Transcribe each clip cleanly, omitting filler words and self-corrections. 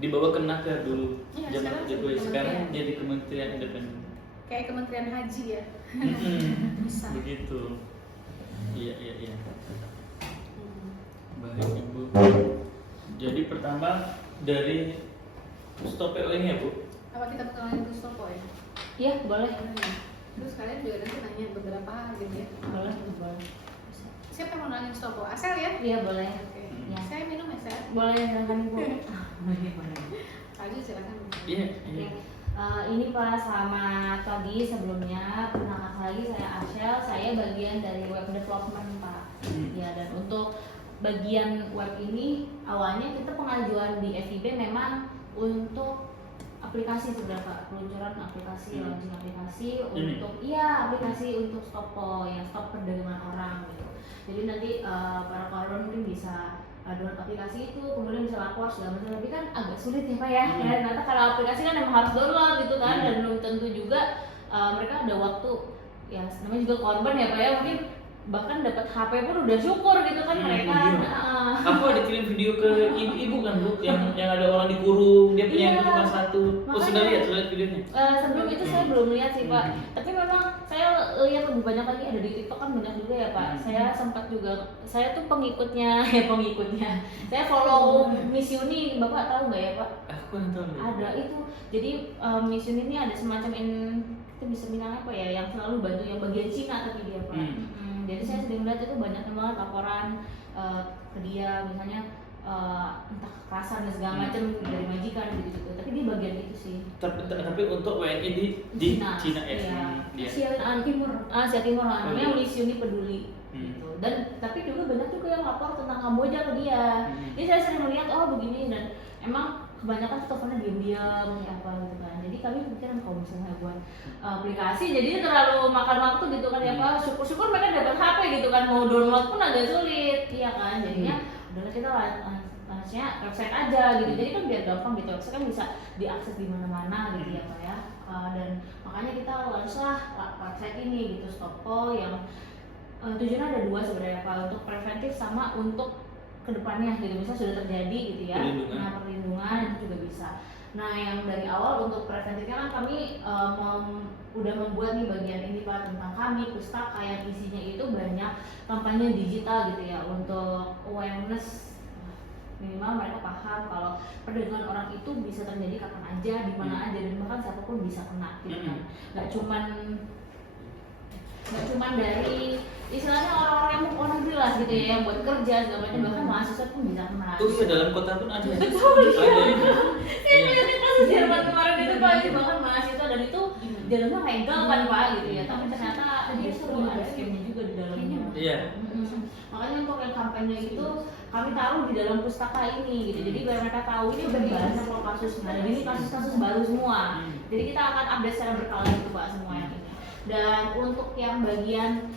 dibawa ke Naker dulu. Iya, Zaman Jokowi sekarang jadi Kementerian Independen. Kayak Kementerian Haji ya. Bisa. Begitu. Iya. Baik Ibu. Jadi pertama dari Stopo ini ya Bu. Apa kita kenalin ke Stopo ya? Iya, boleh. Terus kalian juga nanti nanya beberapa hal gitu ya. Boleh. Siapa yang mau nanya Stopo? Asal ya? Iya, boleh. Oke. Ya. Saya minum ya, saya. Boleh, silakan Ibu. Pagi silakan. Iya. Oke. Ini Pak, selamat pagi sebelumnya. Perkenalkan lagi saya Ashel, saya bagian dari web development Pak. Ya, dan untuk bagian web ini awalnya kita pengajuan di FIB memang untuk aplikasi sebenarnya Pak, peluncuran aplikasi, launching aplikasi untuk aplikasi untuk Stopo yang stop perdagangan orang gitu. Jadi nanti para korban mungkin bisa download aplikasi itu, kemudian bisa lapor segala macam, tapi kan agak sulit ya Pak ya. Dan ternyata kalau aplikasi kan memang harus download gitu kan, dan belum tentu juga mereka ada waktu, ya namanya juga korban ya Pak ya, mungkin bahkan dapat HP pun udah syukur gitu kan mereka. Aku ada kirim video ke ibu kan Bu, yang ada orang dikurung, dia punya yang cuma satu. Oh sudah lihat videonya? Sebelum itu saya belum lihat sih Pak, tapi memang saya lihat lebih banyak lagi ada di TikTok kan banyak juga ya Pak. Saya sempat juga, saya tuh pengikutnya, saya follow Miss Yuni, Bapak tahu nggak ya Pak? Aku nggak tahu. Ada itu, jadi Miss Yuni ini ada semacam itu bisa bilang apa ya, yang selalu bantu yang bagian Cina tapi dia Pak. Jadi saya sering lihat itu banyak banget laporan ke dia, misalnya entah kekerasan dan segala macam dari majikan gitu. Tapi di bagian itu sih. Tapi untuk WNI di Cina ya. Asia Timur, Asia Timur namanya Miss Yuni Peduli. Gitu. Dan tapi juga banyak juga yang lapor tentang Kamboja ke dia. Jadi saya sering melihat begini, dan emang kebanyakan tuh teleponnya diam-diam apa gitu kan. Jadi kami pikiran kalau misalnya buat aplikasi jadi terlalu makan waktu gitu kan ya Pak. Syukur-syukur mereka dapat HP gitu kan, mau download pun agak sulit, iya kan. Jadinya adalah kita langsungnya website aja gitu. Jadi kan biar gampang gitu, website kan bisa diakses di mana-mana gitu ya Pak ya. Dan makanya kita launchlah website ini gitu, Stopo, yang tujuannya ada dua sebenarnya Pak, untuk preventif sama untuk kedepannya gitu, misalnya sudah terjadi gitu ya, perlindungan itu juga bisa. Nah yang dari awal untuk preventifnya kan kami udah membuat nih bagian ini Pak tentang kami pustaka yang isinya itu banyak kampanye digital gitu ya, untuk awareness, minimal mereka paham kalau perdagangan orang itu bisa terjadi kapan aja, di mana aja, dan bahkan siapapun bisa kena gitu kan. Gak cuman dari istilahnya orang-orang yang mau negeri lah gitu ya, yang buat kerja segala macam, bahkan mahasiswa pun bisa kena. Iya, dalam kota pun ada. Betul. Saya melihatnya kasus Jerman kemarin itu Pak, itu bahkan mahasiswa, dan itu dalamnya legal kan Pak gitu ya, tapi ternyata dia suruh ada skemnya juga di dalamnya. Iya. Makanya untuk yang kampanye itu kami taruh di dalam pustaka ini gitu, jadi biar mereka tahu ini udah banyak loh kasus, dan ini kasus-kasus baru semua. Jadi kita akan update secara berkala gitu Pak semua yang ini. Dan untuk yang bagian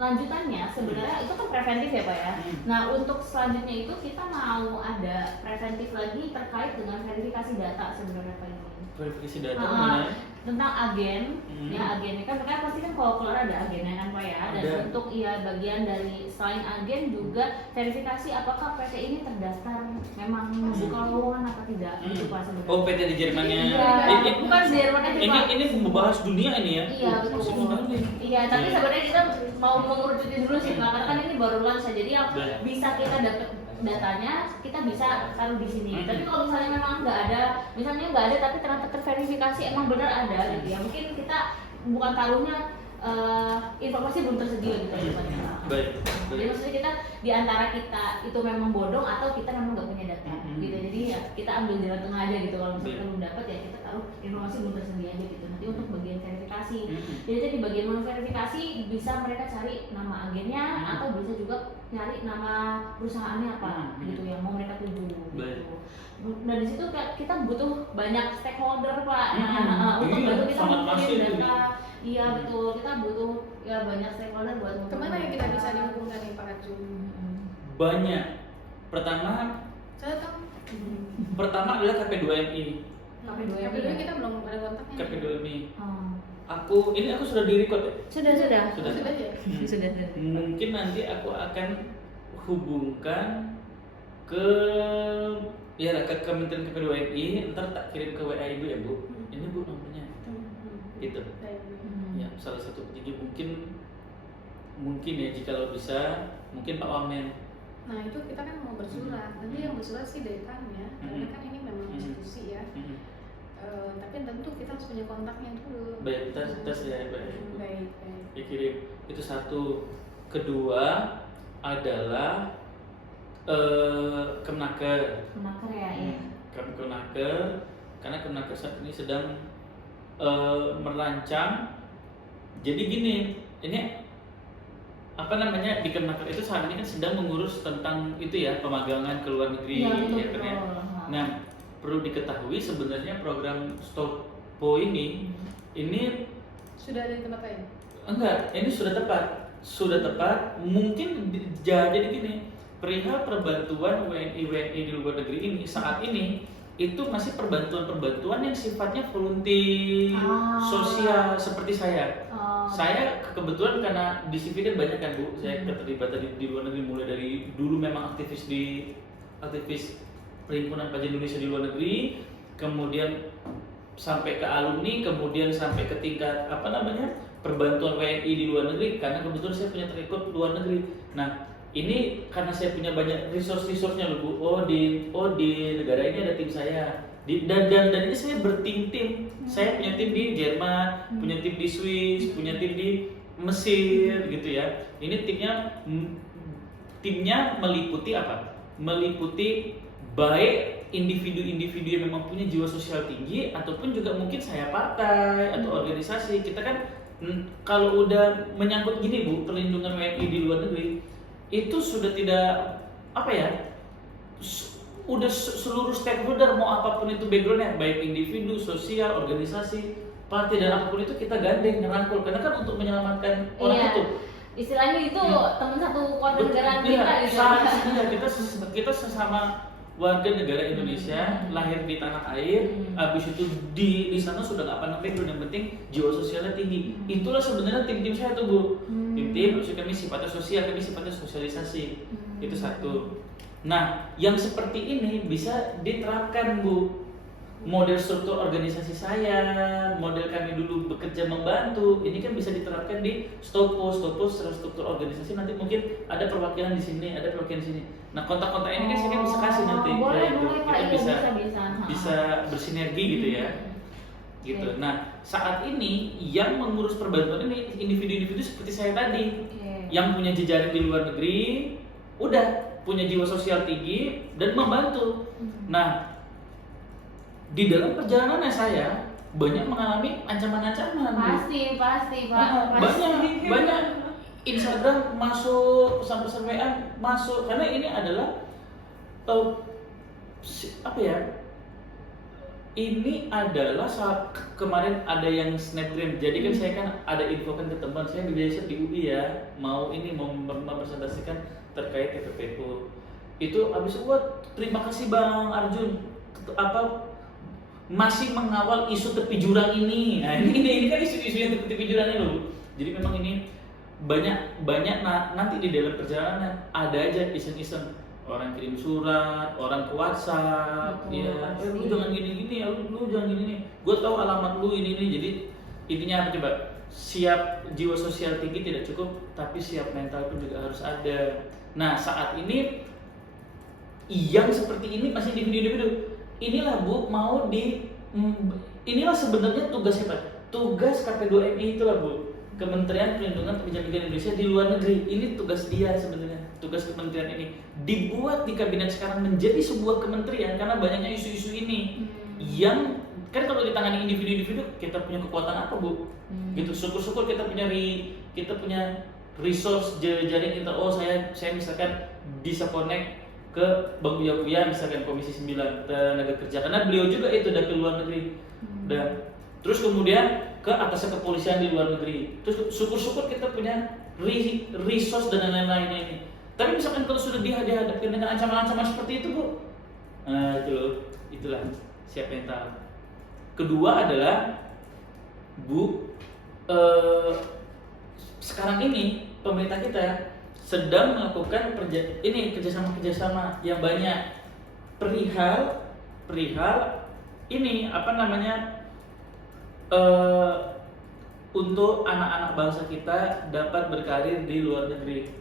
lanjutannya sebenarnya itu kan preventif ya Pak ya. Nah untuk selanjutnya itu kita mau ada preventif lagi terkait dengan verifikasi data sebenarnya Pak ini. Verifikasi data tentang agen, ya agen ini kan mereka pasti kan kalau keluar ada agennya kan Pak ya. Dan untuk bagian dari selain agen juga verifikasi apakah PT ini terdaftar memang membuka lowongan apa tidak itu Pak sebenarnya. Oh PT di Jermannya. Iya, bukan di Jerman aja Pak. Ini membahas dunia ini ya. Iya betul. Iya tapi sebenarnya kita mau mengerucutin dulu sih Pak, karena kan ini baru launch jadi yang bisa kita dapat datanya kita bisa taruh di sini. Tapi kalau misalnya memang nggak ada tapi ternyata terverifikasi emang benar ada gitu ya, mungkin kita bukan taruhnya informasi belum tersedia gitu ya Pak. Jadi maksudnya kita di antara kita itu memang bodong atau kita memang nggak punya data gitu. Jadi ya kita ambil jalan tengah aja gitu. Kalau misalnya kita belum dapat ya kita taruh informasi belum tersedia aja gitu. Nanti untuk bagian verifikasi. Jadi di bagian verifikasi bisa mereka cari nama agennya atau bisa juga nyari nama perusahaannya apa gitu yang mau mereka tuju gitu. Nah di situ kita butuh banyak stakeholder Pak. Untuk bantu kita mengumpulin data. Iya betul, kita butuh ya banyak stakeholder buat mengumpulin. Kemana yang kita bisa dihubungkan nih Pak Kaju? Banyak. Pertama adalah KP2MI. KP2MI kita belum ada kontaknya. KP2MI. Aku sudah di-record ya? Sudah ya? Sudah. Mungkin nanti aku akan hubungkan ke Iya, ke Kementerian KPWNI, ntar tak kirim ke WA Ibu ya Bu. Ini Bu nomornya. Gitu. Ya, salah satu petinggi mungkin ya jika lo bisa, mungkin Pak Wamen. Nah itu kita kan mau bersurat, nanti yang bersurat sih dekannya, karena kan ini memang institusi ya. Tapi tentu kita harus punya kontaknya dulu. Baik, kita ya baik. Baik. Dikirim. Itu satu. Kedua adalah Kemenaker. Kemenaker ya. Kemenaker, karena Kemenaker saat ini sedang merancang. Jadi gini, ini apa namanya, di Kemenaker itu saat ini kan sedang mengurus tentang itu ya, pemagangan ke luar negeri ya kan ya. Nah, perlu diketahui sebenarnya program Stopo ini sudah ada di tempat lain? enggak, ini sudah tepat mungkin jadi gini, perihal perbantuan WNI di luar negeri ini saat ini itu masih perbantuan yang sifatnya volunteer sosial seperti saya. Saya kebetulan karena di CV kan banyak kan Bu, saya keterlibatan di luar negeri, mulai dari dulu memang aktivis Perhimpunan Pajak Indonesia di luar negeri, kemudian sampai ke alumni, kemudian sampai ke tingkat perbantuan WNI di luar negeri, karena kebetulan saya punya track record luar negeri. Nah, ini karena saya punya banyak resource-nya loh Bu. Oh di negara ini ada tim saya. Dan ini saya bertim-tim. Saya punya tim di Jerman, punya tim di Swiss, punya tim di Mesir gitu ya. Ini timnya meliputi apa? Meliputi baik individu-individu yang memang punya jiwa sosial tinggi, ataupun juga mungkin saya partai atau organisasi. Kita kan kalau udah menyangkut gini Bu, perlindungan WNI di luar negeri, itu sudah tidak udah seluruh stakeholder, mau apapun itu backgroundnya, baik individu, sosial, organisasi, partai dan apapun itu kita gandeng, ngerangkul, karena kan untuk menyelamatkan orang itu. Istilahnya itu teman satu warga negara kita gitu. Kita sesama warga negara Indonesia, lahir di tanah air, habis itu di sana sudah nggak pandang background, yang penting jiwa sosialnya tinggi. Itulah sebenarnya tim-tim saya tuh Bu. Tim-tim, maksudnya kami sifatnya sosial, kami sifatnya sosialisasi. Itu satu. Nah, yang seperti ini bisa diterapkan Bu. Model struktur organisasi saya, model kami dulu bekerja membantu, ini kan bisa diterapkan di Stopo secara struktur organisasi. Nanti mungkin ada perwakilan di sini, ada perwakilan di sini. Nah, kontak-kontak ini kan saya bisa kasih nanti. Boleh, kita bisa. Bisa bersinergi gitu ya. Gitu. Nah, saat ini yang mengurus perbantuan ini individu-individu seperti saya tadi, yang punya jejaring di luar negeri, udah punya jiwa sosial tinggi dan membantu. Nah, di dalam perjalanan saya banyak mengalami ancaman-ancaman. Pasti Pak. Banyak Instagram masuk, pesan-pesan WA masuk, karena ini adalah ini adalah kemarin ada yang snapgram. Jadi kan saya kan ada infokan ke teman saya biasa di UI ya, mau mempresentasikan terkait TPPU. Itu habis terima kasih Bang Arjun masih mengawal isu tepi jurang ini. Nah, ini kan isu-isu yang tepi jurang ini loh. Jadi memang ini banyak nanti di dalam perjalanan ada aja iseng-iseng, orang kirim surat, orang ke WhatsApp, lu jangan gini-gini ya, lu jangan gini. Gue tahu alamat lu ini. Jadi intinya apa coba? Siap jiwa sosial tinggi tidak cukup, tapi siap mental pun juga harus ada. Nah, saat ini yang seperti ini masih individu-individu. Inilah Bu, inilah sebenarnya tugas siapa? Tugas KP2MI itulah Bu, Kementerian Perlindungan Pekerja Indonesia di luar negeri. Ini tugas dia sebenarnya, tugas kementerian ini dibuat di kabinet sekarang menjadi sebuah kementerian karena banyaknya isu-isu ini. Yang kan kalau ditangani individu-individu, kita punya kekuatan apa Bu? Gitu, syukur-syukur kita punya resource jaring kita. Oh saya misalkan bisa connect ke Bang Buya misalkan Komisi 9 Tenaga Kerja, karena beliau juga itu dari luar negeri. Dan terus kemudian ke atasnya kepolisian di luar negeri. Terus syukur-syukur kita punya resource dan lain-lainnya ini. Tapi misalkan kalau sudah dihadapkan dengan ancaman-ancaman seperti itu Bu, itulah siap mental. Kedua adalah Bu, sekarang ini pemerintah kita sedang melakukan kerjasama yang banyak. perihal ini apa namanya untuk anak-anak bangsa kita dapat berkarir di luar negeri.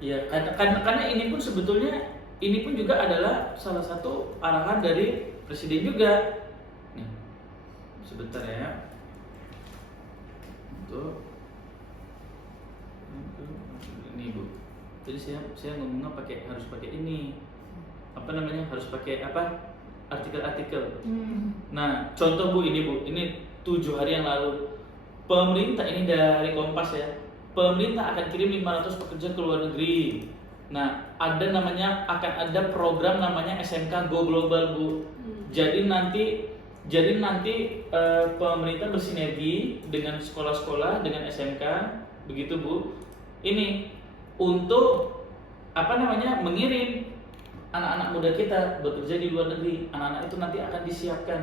Ya, karena ini pun sebetulnya ini pun juga adalah salah satu arahan dari presiden juga. Nih, sebentar ya. Untuk ini Bu. Jadi saya ngomongnya harus pakai ini. Apa namanya? Harus pakai apa? Artikel-artikel. Nah, contoh Bu, ini 7 hari yang lalu pemerintah, ini dari Kompas ya. Pemerintah akan kirim 500 pekerja ke luar negeri. Nah, akan ada program namanya SMK Go Global Bu. Jadi nanti pemerintah bersinergi dengan sekolah-sekolah, dengan SMK, begitu Bu. Ini untuk apa namanya? Mengirim anak-anak muda kita bekerja di luar negeri. Anak-anak itu nanti akan disiapkan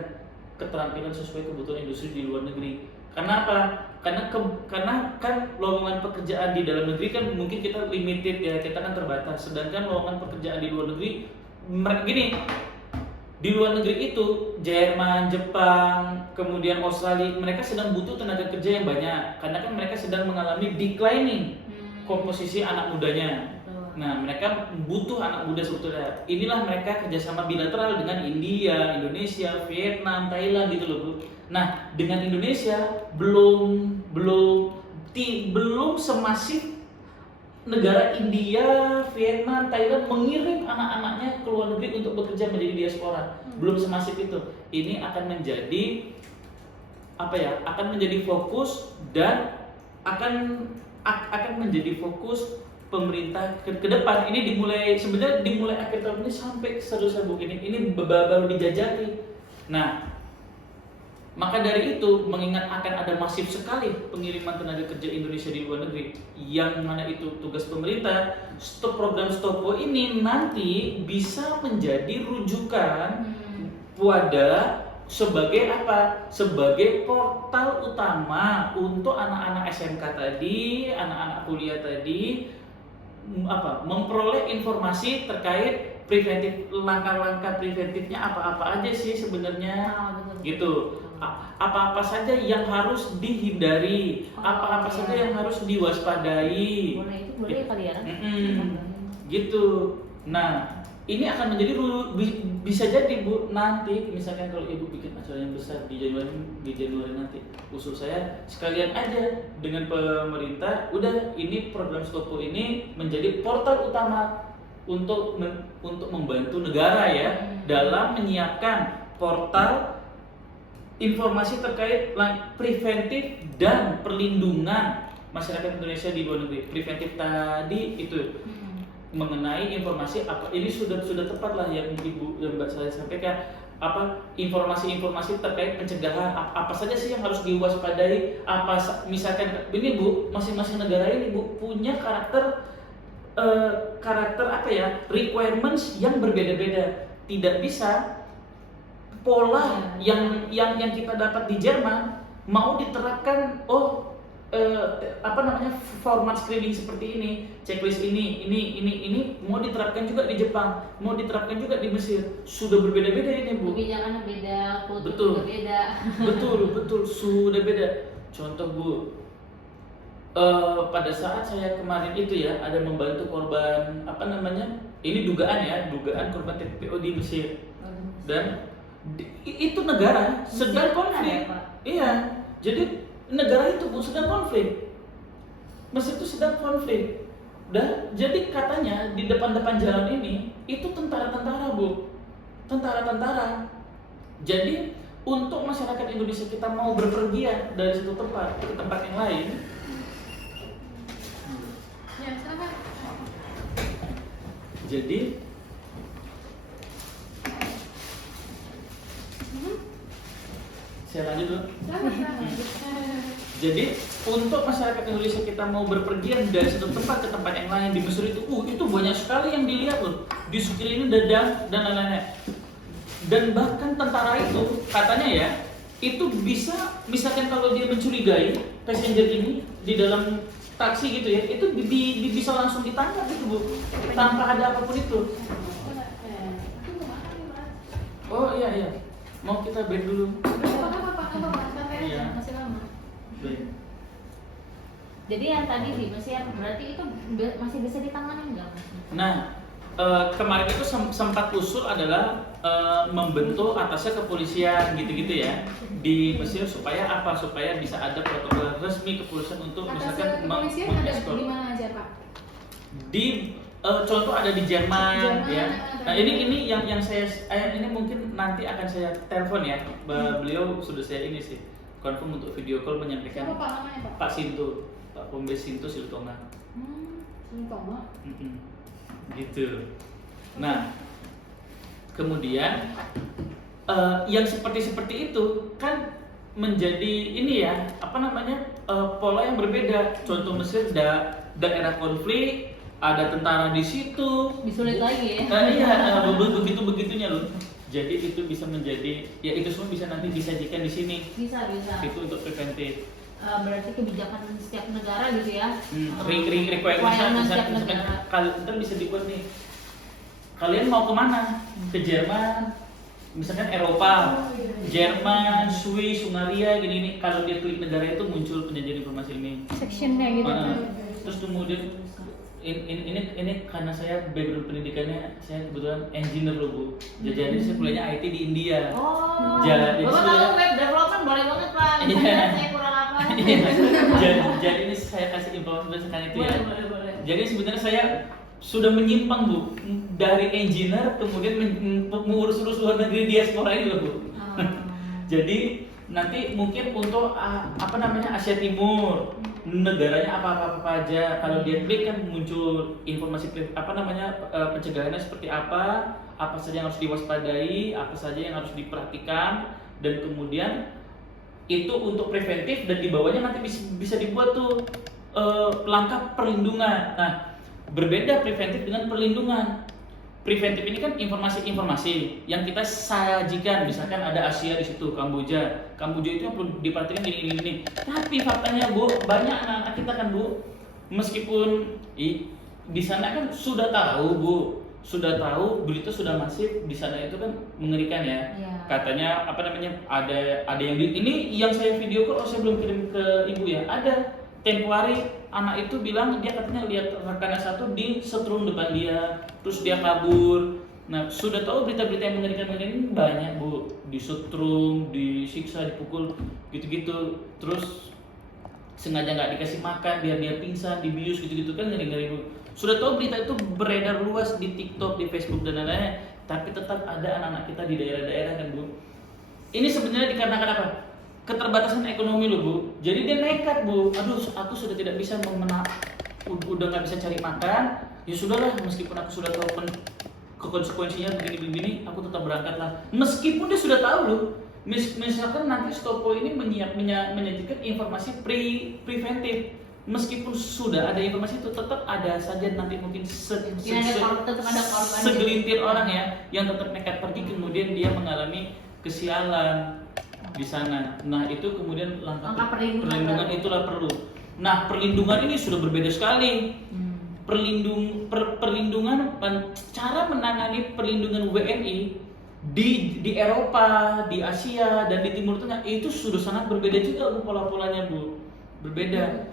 keterampilan sesuai kebutuhan industri di luar negeri. Karena apa? Karena kan lowongan pekerjaan di dalam negeri kan mungkin kita limited ya, kita kan terbatas. Sedangkan lowongan pekerjaan di luar negeri di luar negeri itu Jerman, Jepang, kemudian Australia, mereka sedang butuh tenaga kerja yang banyak karena kan mereka sedang mengalami declining komposisi anak mudanya. Nah, mereka butuh anak muda sebetulnya. Inilah mereka kerjasama bilateral dengan India, Indonesia, Vietnam, Thailand gitu loh Bu. Nah, dengan Indonesia belum semasif negara India, Vietnam, Thailand mengirim anak-anaknya ke luar negeri untuk bekerja menjadi diaspora. Belum semasif itu. Ini akan menjadi apa ya? Akan menjadi fokus dan akan menjadi fokus pemerintah ke depan. Ini sebenarnya dimulai akhir tahun ini sampai seterusnya Bu. Ini baru dijajaki. Nah, maka dari itu mengingat akan ada masif sekali pengiriman tenaga kerja Indonesia di luar negeri, yang mana itu tugas pemerintah, program Stopo ini nanti bisa menjadi rujukan wadah sebagai apa? Sebagai portal utama untuk anak-anak SMK tadi, anak-anak kuliah tadi memperoleh informasi terkait preventif, langkah-langkah preventifnya apa-apa aja sih sebenarnya, gitu. Apa-apa saja yang harus dihindari, apa-apa saja yang harus diwaspadai. Boleh kali ya. Gitu. Nah, ini akan menjadi bisa jadi Bu, nanti misalkan kalau Ibu bikin acara yang besar di Januari nanti, usul saya sekalian aja dengan pemerintah, udah ini program Stopo ini menjadi portal utama untuk membantu negara ya dalam menyiapkan portal informasi terkait preventif dan perlindungan masyarakat Indonesia di luar negeri. Preventif tadi itu mengenai informasi apa ini sudah tepat lah yang Mbak saya sampaikan, apa informasi-informasi terkait pencegahan apa saja sih yang harus diwaspadai, misalkan ini Bu, masing-masing negara ini Bu punya karakter apa ya, requirements yang berbeda-beda. Tidak bisa pola yang kita dapat di Jerman mau diterapkan format screening seperti ini, checklist ini mau diterapkan juga di Jepang, mau diterapkan juga di Mesir. Sudah berbeda-beda ini Bu. Kebijakannya beda, kultur juga beda. Betul, sudah beda. Contoh Bu, pada saat saya kemarin itu ya ada membantu korban ini dugaan korban TPO di Mesir, dan itu negara sedang konflik. Iya, jadi negara itu Bu sedang konflik. Mesir itu sedang konflik. Dan jadi katanya di depan jalan ini itu tentara-tentara Bu. Tentara-tentara. Jadi untuk masyarakat Indonesia kita mau berpergian dari satu tempat ke tempat yang lain. Ya, silakan. Jadi saya lanjut dulu. Jadi untuk masyarakat Indonesia kita mau berpergian dari satu tempat ke tempat yang lain di Mesir itu banyak sekali yang dilihat loh di sekeliling dan lain-lainnya. Dan bahkan tentara itu katanya ya itu bisa, misalkan kalau dia mencurigai passenger ini di dalam taksi gitu ya, itu bisa langsung ditangkap gitu Bu, tanpa ada apapun itu. Oh iya. Mau kita break dulu. Apa santai Iya. aja, masih lama. Baik. Jadi yang tadi sih masih yang berarti itu masih bisa ditangani nggak Mas? Nah, kemarin itu sempat usul adalah membentuk atasnya kepolisian gitu-gitu ya di Mesir supaya apa? Supaya bisa ada protokol resmi kepolisian untuk misalkan Atas kepolisian ada mengekspor. di mana aja Pak? Di contoh ada di Jerman Jerman, ya. ada. Nah, ini yang saya ini mungkin nanti akan saya telepon ya. Beliau sudah saya ini sih confirm untuk video call menyampaikan Siapa Pak namanya Pak? Pak Sinto, Pak Kombes Sinto Siltonga. Sintomo. Gitu. Nah, kemudian yang seperti itu kan menjadi ini ya apa namanya pola yang berbeda. Contoh Mesir daerah konflik, ada tentara di situ. Disulit lagi ya? Iya, begitunya loh. Jadi itu bisa menjadi ya itu semua bisa nanti disajikan di sini. Bisa. Itu untuk preventif. Berarti kebijakan setiap negara gitu ya? Requirement setiap misalkan negara. kalian ntar bisa dibuat nih. Kalian mau kemana? Ke Jerman, misalkan Eropa, Jerman, Swiss, Hungaria, gini. Kalau dia klik negara itu muncul penyajian informasi ini. Sectionnya gitu. Terus kemudian ini karena saya background pendidikannya saya kebetulan engineer loh Bu. Jadi saya kuliahnya IT di India. Oh, Jadi Bapak sudah- tahu web development boleh banget Pak. Iya. Misalnya saya kurang apa? jadi ini saya kasih informasi berdasarkan itu ya. Boleh. Jadi sebenarnya saya sudah menyimpang Bu dari engineer kemudian mengurus-urus luar negeri diaspora ini loh Bu. Oh. Jadi nanti mungkin untuk apa namanya Asia Timur negaranya apa aja kalau dia klik kan muncul informasi apa namanya pencegahannya seperti apa saja yang harus diwaspadai, apa saja yang harus diperhatikan dan kemudian itu untuk preventif dan di bawahnya nanti bisa dibuat tuh langkah perlindungan. Nah, berbeda preventif dengan perlindungan. Preventif ini kan informasi-informasi yang kita sajikan, misalkan ada Asia di situ, Kamboja itu yang perlu diperhatikan ini. Tapi faktanya Bu, banyak anak-anak kita kan Bu, meskipun di sana kan sudah tahu berita sudah masif di sana itu kan mengerikan ya. Iya. Katanya apa namanya ada yang ini yang saya video call, saya belum kirim ke Ibu ya. Ada tempo hari anak itu bilang dia katanya lihat rekannya satu di setrum depan dia, terus dia kabur. Nah, sudah tahu berita-berita yang mengerikan ini banyak Bu, di setrum, disiksa, dipukul, gitu-gitu. Terus sengaja nggak dikasih makan biar dia pingsan, dibius gitu-gitu kan ngeri-ngeri Bu. Sudah tahu berita itu beredar luas di TikTok, di Facebook dan lain-lain, tapi tetap ada anak-anak kita di daerah-daerah kan Bu. Ini sebenarnya dikarenakan apa? Keterbatasan ekonomi loh Bu. Jadi dia nekat Bu. Aduh, aku sudah tidak bisa udah nggak bisa cari makan. Ya sudahlah, meskipun aku sudah tahu konsekuensinya begini-begini, aku tetap berangkat lah. Meskipun dia sudah tahu loh. Misalkan nanti Stopo ini menyajikan informasi preventif. Meskipun sudah ada informasi itu tetap ada saja nanti mungkin tetap ada korban. segelintir orang ya yang tetap nekat pergi kemudian dia mengalami kesialan di sana. Nah, itu kemudian langkah perlindungan itulah perlu. Nah, perlindungan ini sudah berbeda sekali. Perlindungan cara menangani perlindungan WNI di Eropa, di Asia dan di Timur Tengah itu sudah sangat berbeda juga Bu, pola-polanya Bu. Berbeda.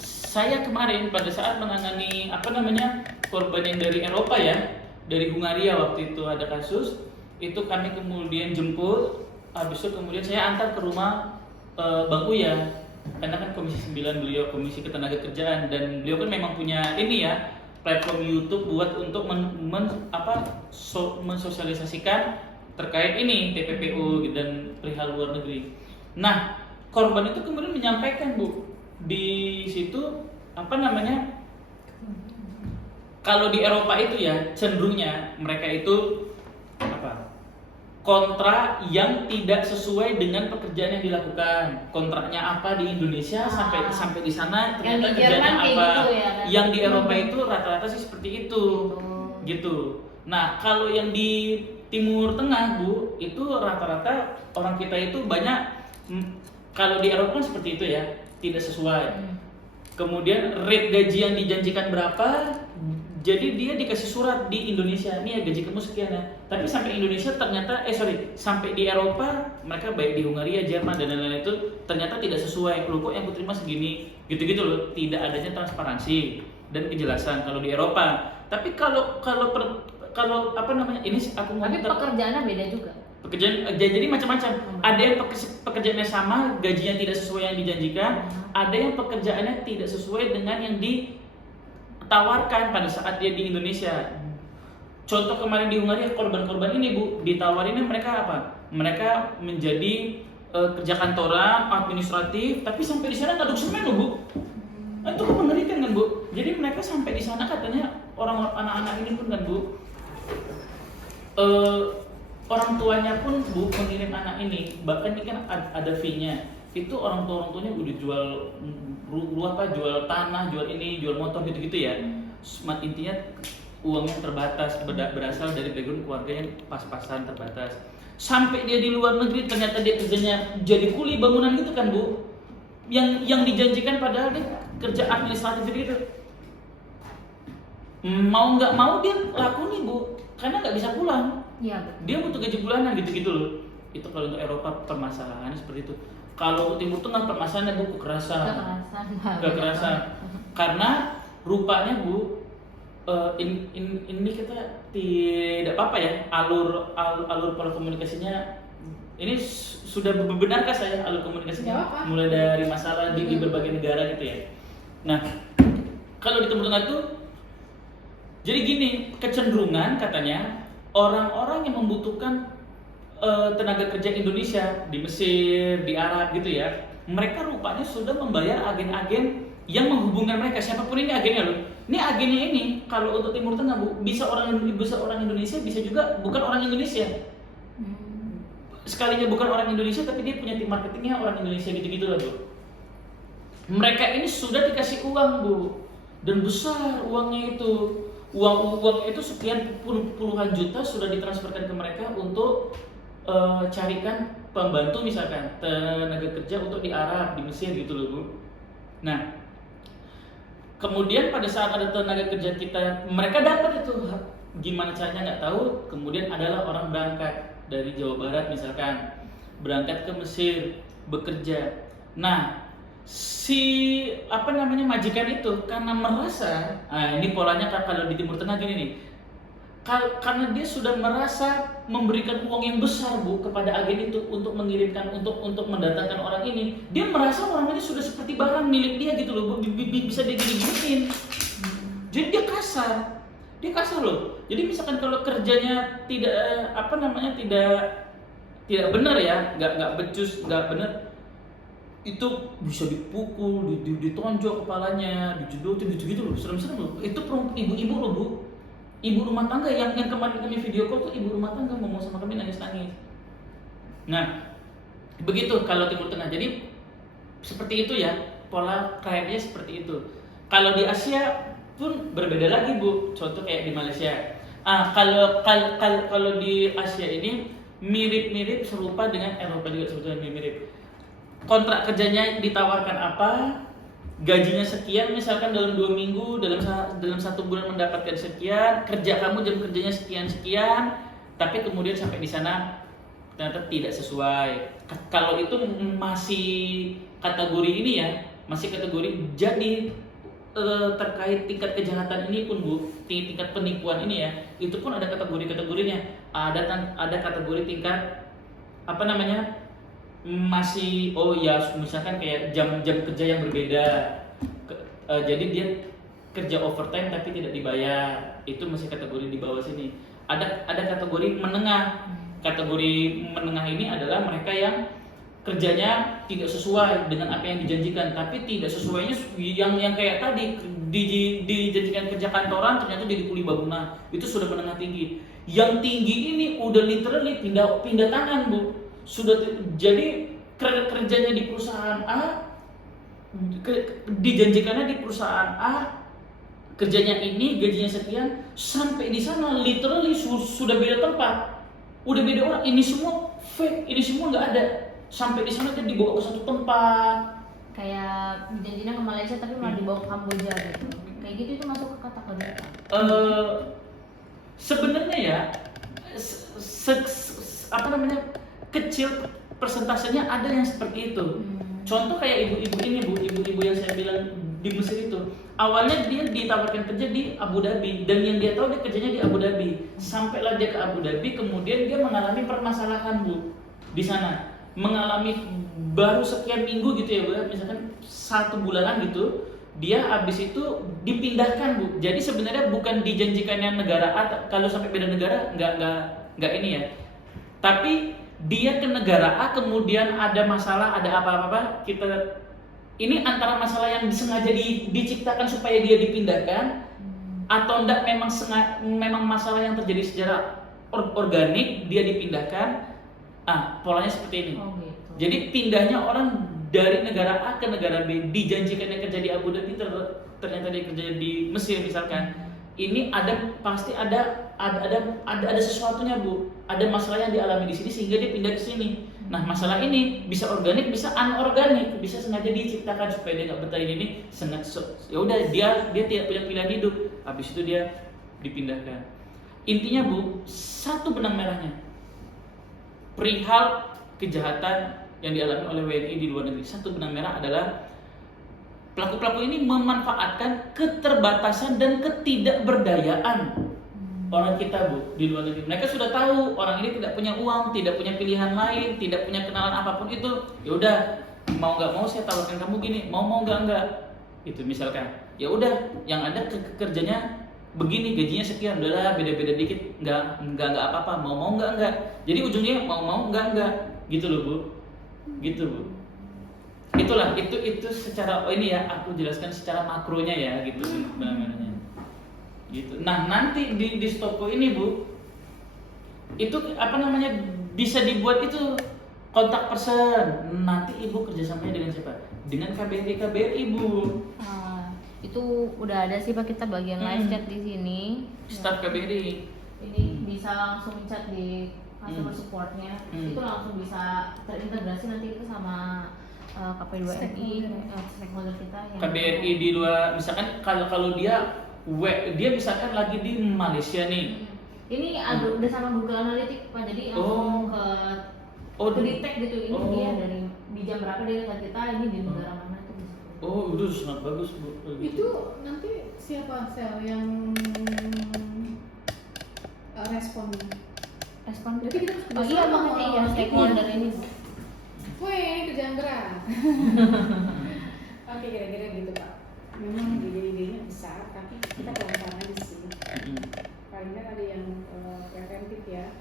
Saya kemarin pada saat menangani apa namanya korban yang dari Eropa ya, dari Hungaria waktu itu ada kasus, itu kami kemudian jemput. Habis itu kemudian saya antar ke rumah Bang Uya, karena kan Komisi 9 beliau Komisi Ketenagakerjaan dan beliau kan memang punya ini ya platform YouTube buat untuk mensosialisasikan terkait ini TPPO dan perihal luar negeri. Nah, korban itu kemudian menyampaikan Bu di situ apa namanya kalau di Eropa itu ya cenderungnya mereka itu kontrak yang tidak sesuai dengan pekerjaan yang dilakukan. Kontraknya apa di Indonesia sampai di sana ternyata kerjanya apa. Gitu ya, yang di Eropa itu rata-rata sih seperti itu. Gitu. Nah, kalau yang di Timur Tengah Bu, itu rata-rata orang kita itu banyak kalau di Eropa kan seperti itu ya, tidak sesuai. Kemudian rate gaji yang dijanjikan berapa, Jadi dia dikasih surat di Indonesia, nih ya gaji kamu sekian ya. Tapi sampai Indonesia ternyata, sampai di Eropa, mereka baik di Hungaria, Jerman dan lain-lain itu ternyata tidak sesuai. Loh kok yang ku terima segini, gitu-gitu loh. Tidak adanya transparansi dan kejelasan kalau di Eropa. Tapi kalau apa namanya, ini aku Tapi ngomong pekerjaannya beda juga. pekerjaan jadi macam-macam. Ada yang pekerjaannya sama, gajinya tidak sesuai yang dijanjikan. Ada yang pekerjaannya tidak sesuai dengan yang ditawarkan pada saat dia di Indonesia. Contoh kemarin di Hungaria, korban-korban ini Bu, ditawarinnya mereka apa? Mereka menjadi kerja kantoran, administratif, tapi sampai di sana ngaduk semen loh Bu. Itu kan mengerikan kan Bu. Jadi mereka sampai di sana katanya anak-anak ini pun kan Bu, orang tuanya pun Bu mengirim anak ini, bahkan ini kan ada fee-nya. Itu orang tuanya udah jual jual tanah, jual ini, jual motor gitu-gitu ya. Intinya uangnya terbatas, berasal dari background keluarga yang pas-pasan terbatas. Sampai dia di luar negeri ternyata dia kerjanya jadi kuli bangunan gitu kan Bu. Yang dijanjikan padahal dia kerja administratif gitu. Mau nggak mau dia laku nih Bu, karena nggak bisa pulang. Iya. Dia butuh gaji bulanan gitu loh. Itu kalau untuk Eropa permasalahannya seperti itu. Kalau Timur Tengah permasalahannya Bu kekerasan. Kekerasan. Karena rupanya Bu, ini kita tidak apa-apa ya, alur pola komunikasinya ini sudah benarkah saya alur komunikasinya mulai dari masalah di berbagai negara gitu ya. Nah, kalau di Timur Tengah itu jadi gini, kecenderungan katanya orang-orang yang membutuhkan tenaga kerja Indonesia di Mesir, di Arab gitu ya, mereka rupanya sudah membayar agen-agen yang menghubungkan mereka, siapapun ini agennya loh. Ini agennya ini kalau untuk Timur Tengah Bu, bisa orang Indonesia, bisa juga bukan orang Indonesia. Sekalinya bukan orang Indonesia tapi dia punya tim marketingnya orang Indonesia gitu-gitu lah Bu. Mereka ini sudah dikasih uang Bu, dan besar uangnya itu. Uang itu sekian puluhan juta sudah ditransferkan ke mereka untuk carikan pembantu misalkan tenaga kerja untuk di Arab, di Mesir gitu loh Bu. Nah, kemudian pada saat ada tenaga kerja kita, mereka dapat itu, gimana caranya nggak tahu. Kemudian adalah orang berangkat dari Jawa Barat misalkan, berangkat ke Mesir bekerja. Nah, si majikan itu karena merasa, ini polanya kalau di Timur Tengah gini nih, karena dia sudah merasa memberikan uang yang besar Bu kepada agen itu untuk mengirimkan, untuk mendatangkan orang ini, dia merasa orang ini sudah seperti barang milik dia gitu loh Bu, bisa dia gini-giniin. Jadi dia kasar loh. Jadi misalkan kalau kerjanya tidak tidak benar ya, nggak becus, nggak benar, itu bisa dipukul, ditonjok kepalanya, dijedotin gitu loh, serem-serem loh. Itu ibu-ibu loh Bu, ibu rumah tangga yang kemarin kami video call tuh, ibu rumah tangga ngomong sama kami nangis-nangis. Nah, begitu kalau Timur Tengah. Jadi seperti itu ya, pola kayaknya seperti itu. Kalau di Asia pun berbeda lagi Bu. Contoh kayak di Malaysia. Kalau di Asia ini mirip-mirip serupa dengan Eropa juga sebetulnya mirip. Kontrak kerjanya ditawarkan apa, gajinya sekian, misalkan dalam 2 minggu, dalam 1 bulan mendapatkan sekian, kerja kamu jam kerjanya sekian, tapi kemudian sampai di sana ternyata tidak sesuai. Kalau itu masih kategori ini ya, masih kategori jadi terkait tingkat kejahatan ini pun Bu, tingkat penipuan ini ya, itu pun ada kategori-kategorinya. Ada kategori tingkat masih misalkan kayak jam kerja yang berbeda. Jadi dia kerja overtime tapi tidak dibayar, itu masih kategori di bawah sini. Ada kategori menengah. Kategori menengah ini adalah mereka yang kerjanya tidak sesuai dengan apa yang dijanjikan, tapi tidak sesuainya yang kayak tadi dijanjikan kerja kantoran ternyata jadi kuli bangunan. Itu sudah menengah tinggi. Yang tinggi ini udah literally pindah tangan Bu. Sudah jadi kerjanya di perusahaan A, dijanjikannya di perusahaan A, kerjanya ini, gajinya sekian, sampai di sana literally sudah beda tempat, udah beda orang. Ini semua fake, ini semua nggak ada. Sampai di sana dia dibawa ke satu tempat. Kayak janjinya ke Malaysia tapi malah dibawa ke Kamboja gitu. kayak gitu itu masuk ke kategori apa? Sebenarnya ya apa namanya, kecil persentasenya ada yang seperti itu. Contoh kayak ibu-ibu ini bu, ibu-ibu yang saya bilang di Mesir itu, awalnya dia ditawarkan kerja di Abu Dhabi, dan yang dia tahu dia kerjanya di Abu Dhabi. Sampailah dia ke Abu Dhabi, kemudian dia mengalami permasalahan bu di sana, mengalami baru sekian minggu gitu ya bu, misalkan 1 bulanan gitu, dia habis itu dipindahkan bu. Jadi sebenarnya bukan dijanjikannya negara A, kalau sampai beda negara nggak ini ya, tapi dia ke negara A, kemudian ada masalah, ada apa-apa, kita ini antara masalah yang disengaja diciptakan supaya dia dipindahkan, atau enggak memang masalah yang terjadi secara organik dia dipindahkan. Polanya seperti ini. Gitu. Jadi pindahnya orang dari negara A ke negara B, dijanjikannya kerja di Abu Dhabi, ternyata dia kerja di Mesir misalkan. Ini pasti ada sesuatunya bu, ada masalah yang dialami di sini sehingga dia pindah ke sini. Nah masalah ini bisa organik, bisa anorganik, bisa sengaja diciptakan supaya dia nggak betah di ini. Ya udah dia tidak punya pilihan hidup, habis itu dia dipindahkan. Intinya bu, satu benang merahnya, perihal kejahatan yang dialami oleh WNI di luar negeri, satu benang merah adalah pelaku-pelaku ini memanfaatkan keterbatasan dan ketidakberdayaan orang kita bu di luar negeri. Mereka sudah tahu orang ini tidak punya uang, tidak punya pilihan lain, tidak punya kenalan apapun itu. Ya udah, mau nggak mau saya tawarkan kamu gini, mau nggak itu misalkan. Ya udah, yang ada kerjanya begini, gajinya sekian, udahlah beda-beda dikit, nggak apa-apa, mau nggak. Jadi ujungnya mau nggak gitu loh bu, gitu bu. Itulah itu secara ini ya, aku jelaskan secara makronya ya gitu benar-benarnya gitu. Nah nanti di Stopo ini bu, itu apa namanya, bisa dibuat itu kontak person. Nanti ibu kerjasamanya dengan siapa? Dengan KBRI bu. Itu udah ada sih pak, kita bagian live chat di sini. Staf KBRI. Ini bisa langsung chat di customer supportnya. Itu langsung bisa terintegrasi nanti itu sama KP2MI, stakeholder kita yang KBRI di luar, misalkan kalau dia misalkan lagi di Malaysia nih. Ini udah sama Google Analytics pak, jadi langsung ke detect gitu, ini dia dari di jam berapa dia lihat kita, ini di negara mana itu bisa. Itu sangat bagus bu. Itu nanti siapa sel yang respon? Berarti kita harus iya makanya ya stakeholder ini bu. Wih, ini kerjaan berat. Oke, kira-kira gitu pak. Memang ide-idenya besar, tapi kita pelan-pelan aja sih. Paling kan ada yang preventif ya.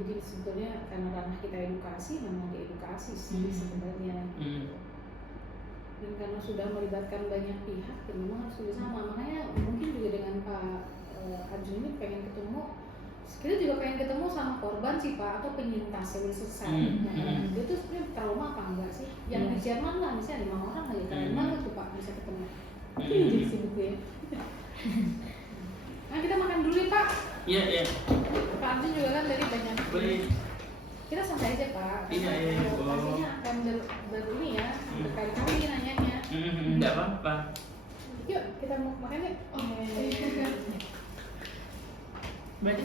Jadi sebetulnya karena ranah kita edukasi, memang diedukasi sih sebenarnya. Dan karena sudah melibatkan banyak pihak, ya memang harus bersama. Makanya mungkin juga dengan Pak Arjun ini pengen ketemu. Kita juga pengen ketemu sama korban sih pak, atau penyintas yang udah selesai. Dia tuh sebenarnya trauma apa enggak sih? Yang di Jerman lah, misalnya 5 orang aja, keren banget tuh pak bisa ketemu. Itu yang jadi sibuk ya. Nah kita makan dulu ya pak. Iya. Pak Arjun juga kan dari banyak. Baik. Kita santai aja pak. Iya. Pastinya akan ini ya, berkali-kali dia nanyanya. Enggak apa-apa. Yuk kita mau makan yuk. Berarti